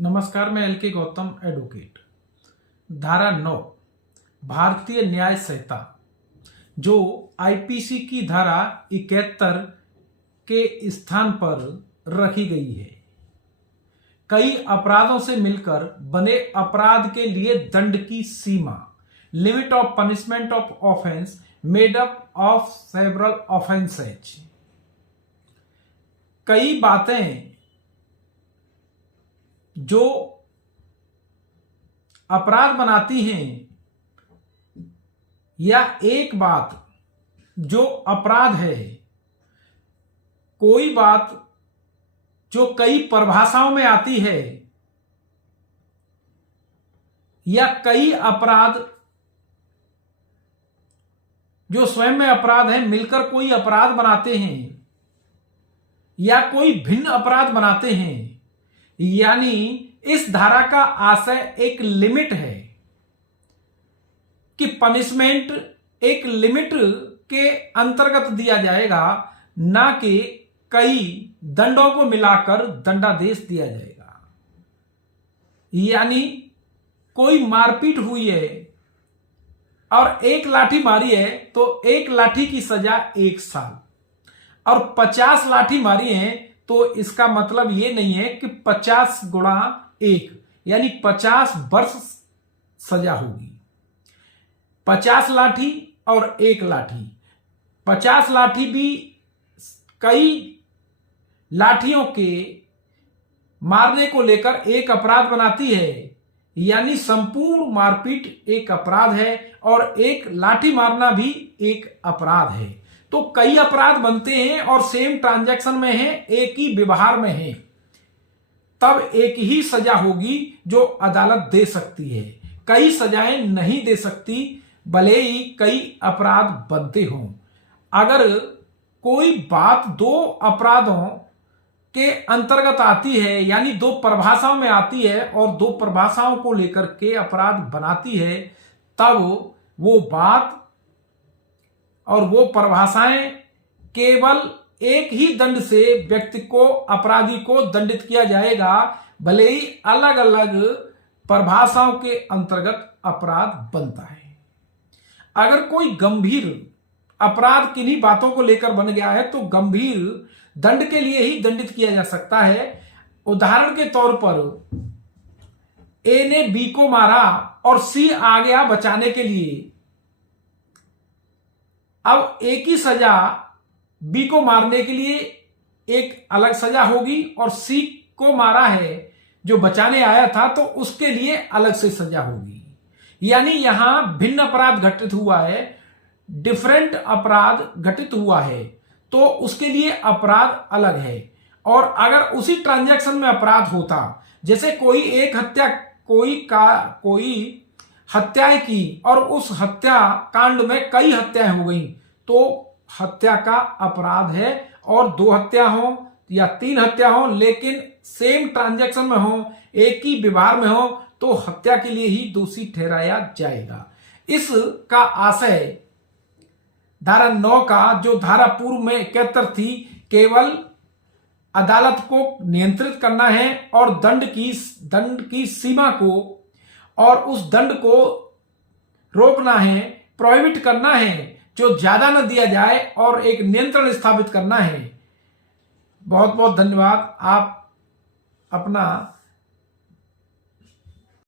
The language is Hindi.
नमस्कार, मैं एल के गौतम एडवोकेट। धारा 9 भारतीय न्याय संहिता जो आईपीसी की धारा 71 के स्थान पर रखी गई है, कई अपराधों से मिलकर बने अपराध के लिए दंड की सीमा, limit of punishment of offence made up of several offences. कई बातें जो अपराध बनाती हैं या एक बात जो अपराध है, कोई बात जो कई परिभाषाओं में आती है या कई अपराध जो स्वयं में अपराध है मिलकर कोई अपराध बनाते हैं या कोई भिन्न अपराध बनाते हैं। यानी इस धारा का आशय एक लिमिट है कि पनिशमेंट एक लिमिट के अंतर्गत दिया जाएगा, ना कि कई दंडों को मिलाकर दंडादेश दिया जाएगा। यानी कोई मारपीट हुई है और एक लाठी मारी है तो एक लाठी की सजा 1 साल, और 50 लाठी मारी है तो इसका मतलब यह नहीं है कि 50 गुणा 1 यानी 50 वर्ष सजा होगी। 50 लाठी और 1 लाठी, 50 लाठी भी कई लाठियों के मारने को लेकर एक अपराध बनाती है। यानी संपूर्ण मारपीट एक अपराध है और एक लाठी मारना भी एक अपराध है। तो कई अपराध बनते हैं और सेम ट्रांजैक्शन में है, एक ही व्यवहार में है, तब एक ही सजा होगी जो अदालत दे सकती है। कई सजाएं नहीं दे सकती, भले ही कई अपराध बनते हों। अगर कोई बात 2 अपराधों के अंतर्गत आती है, यानी 2 परिभाषाओं में आती है और 2 परिभाषाओं को लेकर के अपराध बनाती है, तब वो बात और वो परिभाषाएं केवल एक ही दंड से व्यक्ति को, अपराधी को दंडित किया जाएगा, भले ही अलग अलग परिभाषाओं के अंतर्गत अपराध बनता है। अगर कोई गंभीर अपराध किन्हीं बातों को लेकर बन गया है तो गंभीर दंड के लिए ही दंडित किया जा सकता है। उदाहरण के तौर पर ए ने बी को मारा और सी आ गया बचाने के लिए। अब एक ही सजा बी को मारने के लिए एक अलग सजा होगी और सी को मारा है जो बचाने आया था तो उसके लिए अलग से सजा होगी। यानी यहां भिन्न अपराध घटित हुआ है, डिफरेंट अपराध घटित हुआ है, तो उसके लिए अपराध अलग है। और अगर उसी ट्रांजैक्शन में अपराध होता, जैसे कोई एक हत्या कोई हत्याएं की और उस हत्या कांड में कई हत्याएं हो गई, तो हत्या का अपराध है। और 2 हत्या हो या 3 हत्या हो, लेकिन सेम ट्रांजैक्शन में हो, एक ही व्यवहार में हो, तो हत्या के लिए ही दोषी ठहराया जाएगा। इसका आशय धारा 9 का, जो धारा पूर्व में 71 थी, केवल अदालत को नियंत्रित करना है और दंड की सीमा को और उस दंड को रोकना है, प्रोहिबिट करना है, जो ज्यादा न दिया जाए और एक नियंत्रण स्थापित करना है। बहुत बहुत धन्यवाद। आप अपना